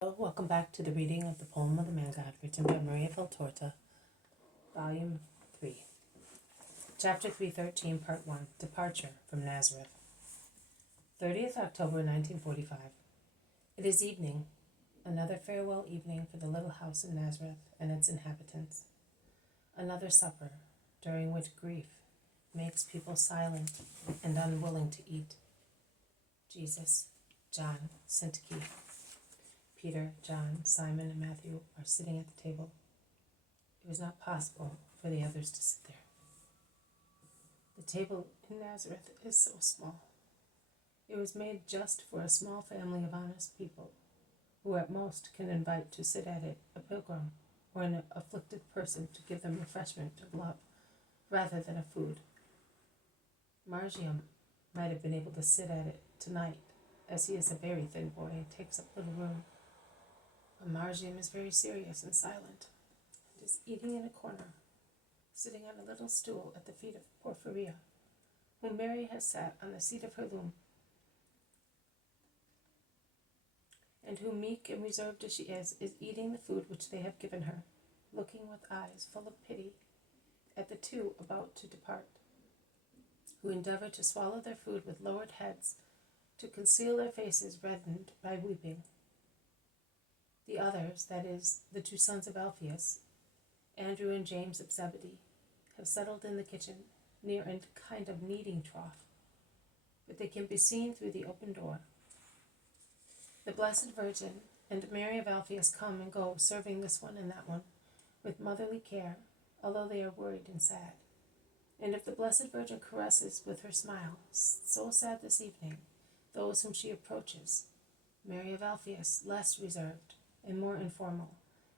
Hello, welcome back to the reading of the poem of the Man God, written by Maria Valtorta, Volume 3, Chapter 313, Part 1, Departure from Nazareth. 30th October 1945. It is evening, another farewell evening for the little house in Nazareth and its inhabitants. Another supper, during which grief makes people silent and unwilling to eat. Jesus, John, Syntyche, Peter, John, Simon, and Matthew are sitting at the table. It was not possible for the others to sit there. The table in Nazareth is so small. It was made just for a small family of honest people, who at most can invite to sit at it a pilgrim or an afflicted person to give them refreshment of love, rather than of food. Margium might have been able to sit at it tonight, as he is a very thin boy and takes up little room. But Margium is very serious and silent, and is eating in a corner, sitting on a little stool at the feet of Porphyria, whom Mary has sat on the seat of her loom, and who, meek and reserved as she is eating the food which they have given her, looking with eyes full of pity at the two about to depart, who endeavor to swallow their food with lowered heads, to conceal their faces reddened by weeping. The others, that is, the two sons of Alphaeus, Andrew and James of Zebedee, have settled in the kitchen, near a kind of kneading trough, but they can be seen through the open door. The Blessed Virgin and Mary of Alphaeus come and go, serving this one and that one, with motherly care, although they are worried and sad. And if the Blessed Virgin caresses with her smile, so sad this evening, those whom she approaches, Mary of Alphaeus, less reserved and more informal,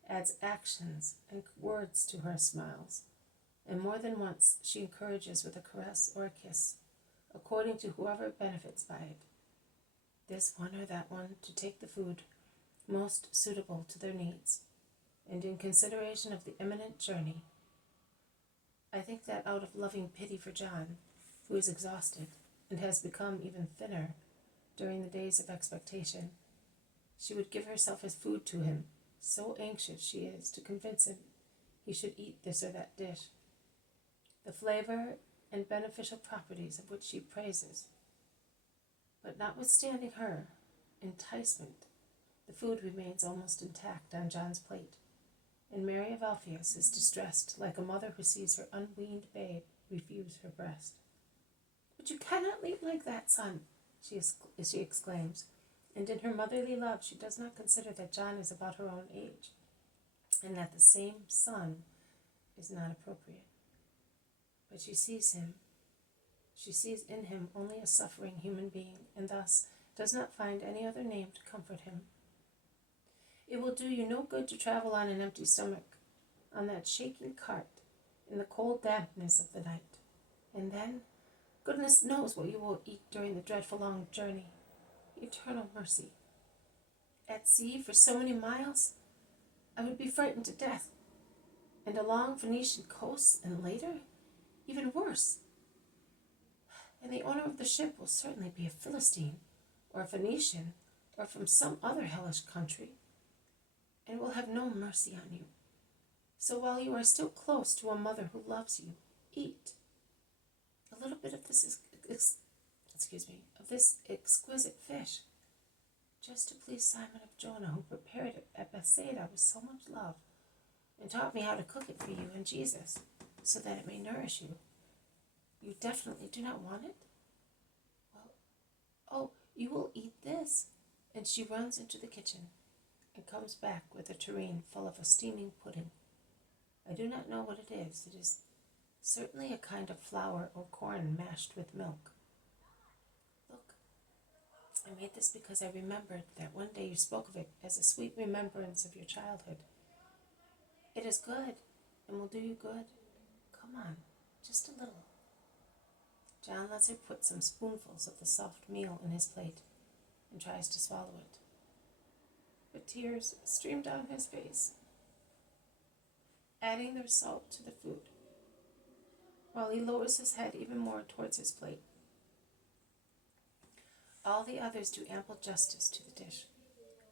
adds actions and words to her smiles, and more than once she encourages with a caress or a kiss, according to whoever benefits by it, this one or that one to take the food most suitable to their needs, and in consideration of the imminent journey. I think that out of loving pity for John, who is exhausted and has become even thinner during the days of expectation, she would give herself as food to him, so anxious she is to convince him he should eat this or that dish, the flavor and beneficial properties of which she praises. But notwithstanding her enticement, the food remains almost intact on John's plate, and Mary of Alphaeus is distressed like a mother who sees her unweaned babe refuse her breast. "But you cannot eat like that, son," she exclaims, and in her motherly love she does not consider that John is about her own age, and that the same son is not appropriate. But she sees in him only a suffering human being, and thus does not find any other name to comfort him. It will do you no good to travel on an empty stomach, on that shaking cart, in the cold dampness of the night. And then, goodness knows what you will eat during the dreadful long journey. Eternal mercy. At sea for so many miles, I would be frightened to death. And along Phoenician coasts, and later, even worse. And the owner of the ship will certainly be a Philistine, or a Phoenician, or from some other hellish country, and will have no mercy on you. So while you are still close to a mother who loves you, eat a little bit of this exquisite fish, just to please Simon of Jonah, who prepared it at Bethsaida with so much love, and taught me how to cook it for you and Jesus, so that it may nourish you. You definitely do not want it? Well, oh, you will eat this. And she runs into the kitchen and comes back with a tureen full of a steaming pudding. I do not know what it is. It is certainly a kind of flour or corn mashed with milk. Look, I made this because I remembered that one day you spoke of it as a sweet remembrance of your childhood. It is good and will do you good. Come on, just a little. John lets her put some spoonfuls of the soft meal in his plate and tries to swallow it. But tears stream down his face, adding their salt to the food, while he lowers his head even more towards his plate. All the others do ample justice to the dish,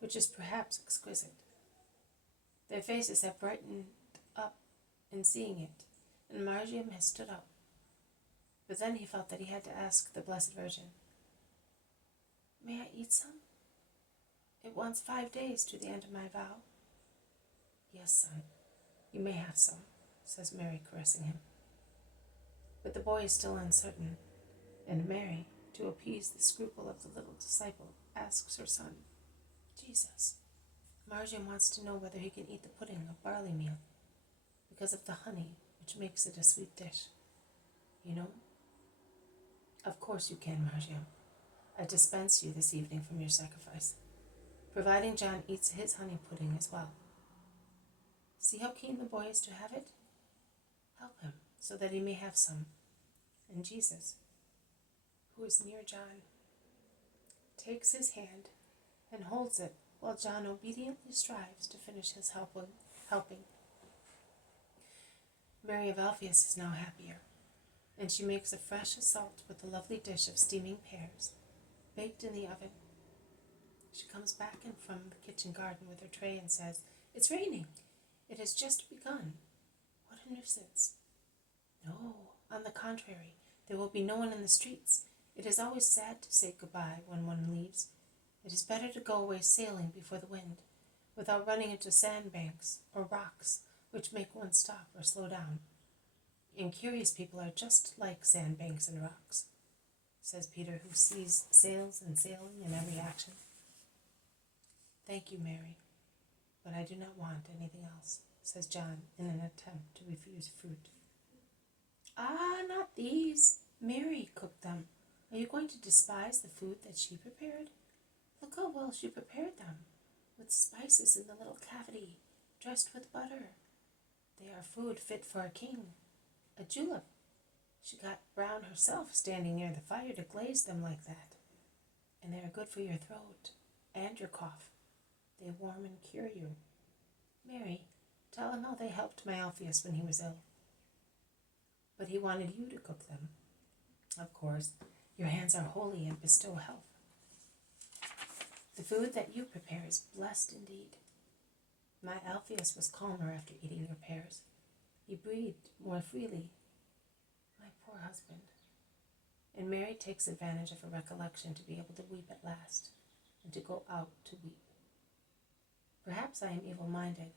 which is perhaps exquisite. Their faces have brightened up in seeing it, and Margiam has stood up. But then he felt that he had to ask the Blessed Virgin, "May I eat some? It wants 5 days to the end of my vow." "Yes, son, you may have some," says Mary, caressing him. But the boy is still uncertain, and Mary, to appease the scruple of the little disciple, asks her son, "Jesus, Margiam wants to know whether he can eat the pudding of barley meal, because of the honey which makes it a sweet dish. You know?" "Of course you can, Margiam. I dispense you this evening from your sacrifice, providing John eats his honey pudding as well. See how keen the boy is to have it? Help him, so that he may have some." And Jesus, who is near John, takes his hand and holds it while John obediently strives to finish his helping. Mary of Alphaeus is now happier, and she makes a fresh assault with the lovely dish of steaming pears, baked in the oven. She comes back in from the kitchen garden with her tray and says, "It's raining. It has just begun. What a nuisance." "No, on the contrary, there will be no one in the streets. It is always sad to say goodbye when one leaves. It is better to go away sailing before the wind, without running into sandbanks or rocks which make one stop or slow down. And curious people are just like sandbanks and rocks," says Peter, who sees sails and sailing in every action. "Thank you, Mary, but I do not want anything else," says John in an attempt to refuse fruit. "Ah, not these. Mary cooked them. Are you going to despise the food that she prepared? Look how well she prepared them, with spices in the little cavity, dressed with butter. They are food fit for a king. A julep. She got brown herself, standing near the fire to glaze them like that. And they are good for your throat and your cough. They warm and cure you. Mary, tell him how they helped my Alphaeus when he was ill." "But he wanted you to cook them." "Of course, your hands are holy and bestow health. The food that you prepare is blessed indeed. My Alphaeus was calmer after eating your pears. He breathed more freely. My poor husband." And Mary takes advantage of her recollection to be able to weep at last, and to go out to weep. Perhaps I am evil-minded,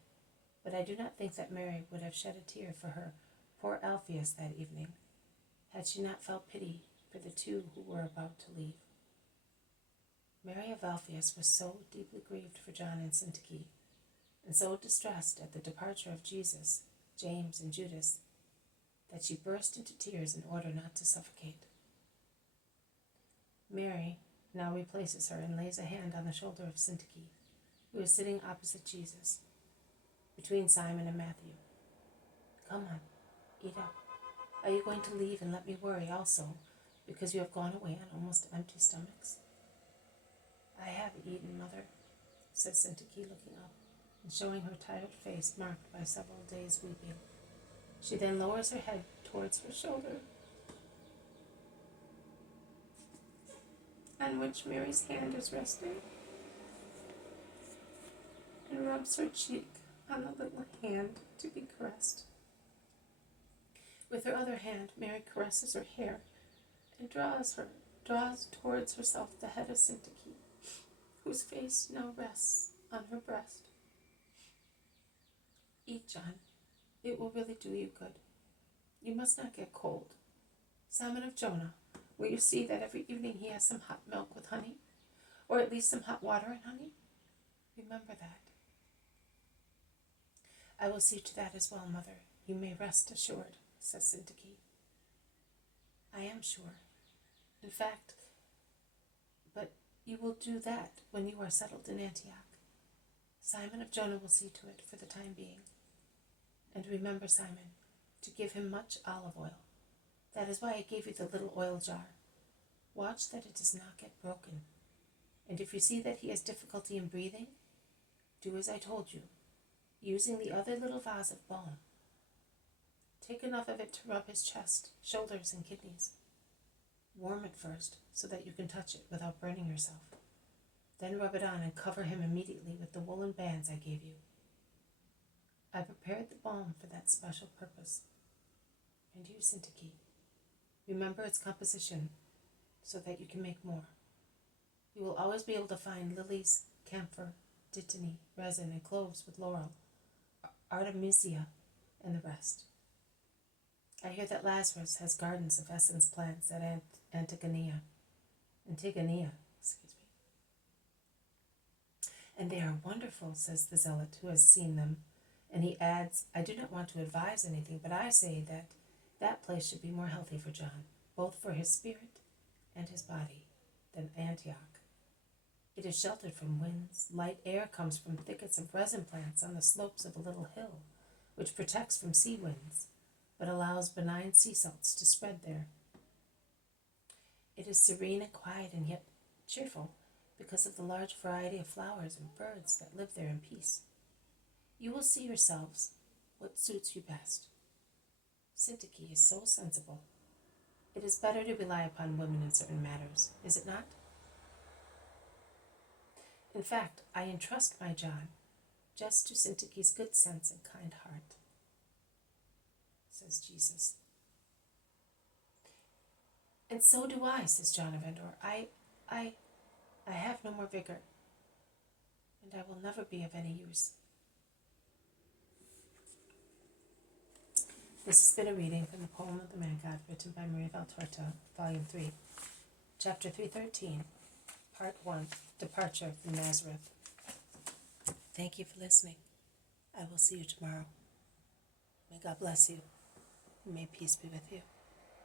but I do not think that Mary would have shed a tear for her poor Alphaeus that evening, had she not felt pity for the two who were about to leave. Mary of Alphaeus was so deeply grieved for John and Syntyche, and so distressed at the departure of Jesus, James, and Judas, that she burst into tears in order not to suffocate. Mary now replaces her and lays a hand on the shoulder of Syntyche, who is sitting opposite Jesus, between Simon and Matthew. "Come on, eat up. Are you going to leave and let me worry also, because you have gone away on almost empty stomachs?" "I have eaten, Mother," says Syntyche, looking up and showing her tired face marked by several days' weeping. She then lowers her head towards her shoulder, on which Mary's hand is resting, and rubs her cheek on the little hand to be caressed. With her other hand, Mary caresses her hair and draws towards herself the head of Syntyche, whose face now rests on her breast. "Eat, John. It will really do you good. You must not get cold. Simon of Jonah, will you see that every evening he has some hot milk with honey, or at least some hot water and honey? Remember that." "I will see to that as well, Mother. You may rest assured," says Syntyche. "I am sure. In fact, but you will do that when you are settled in Antioch. Simon of Jonah will see to it for the time being. And remember, Simon, to give him much olive oil. That is why I gave you the little oil jar. Watch that it does not get broken. And if you see that he has difficulty in breathing, do as I told you, using the other little vase of balm. Take enough of it to rub his chest, shoulders, and kidneys. Warm it first so that you can touch it without burning yourself. Then rub it on and cover him immediately with the woolen bands I gave you. I prepared the balm for that special purpose. And you, Syntyche, remember its composition so that you can make more. You will always be able to find lilies, camphor, dittany, resin, and cloves with laurel, artemisia, and the rest. I hear that Lazarus has gardens of essence plants at Antigonium, And they are wonderful, says the zealot who has seen them. And he adds, I do not want to advise anything, but I say that place should be more healthy for John, both for his spirit and his body, than Antioch. It is sheltered from winds. Light air comes from thickets of resin plants on the slopes of a little hill, which protects from sea winds, but allows benign sea salts to spread there. It is serene and quiet and yet cheerful because of the large variety of flowers and birds that live there in peace. You will see yourselves what suits you best. Syntyche is so sensible. It is better to rely upon women in certain matters, is it not? In fact, I entrust my John just to Syntyche's good sense and kind heart, says Jesus. And so do I, says John of Endor. I have no more vigor, and I will never be of any use. This has been a reading from the poem of the Man God, written by Maria Valtorta, Volume 3, Chapter 313, Part 1, Departure from Nazareth. Thank you for listening. I will see you tomorrow. May God bless you, and may peace be with you.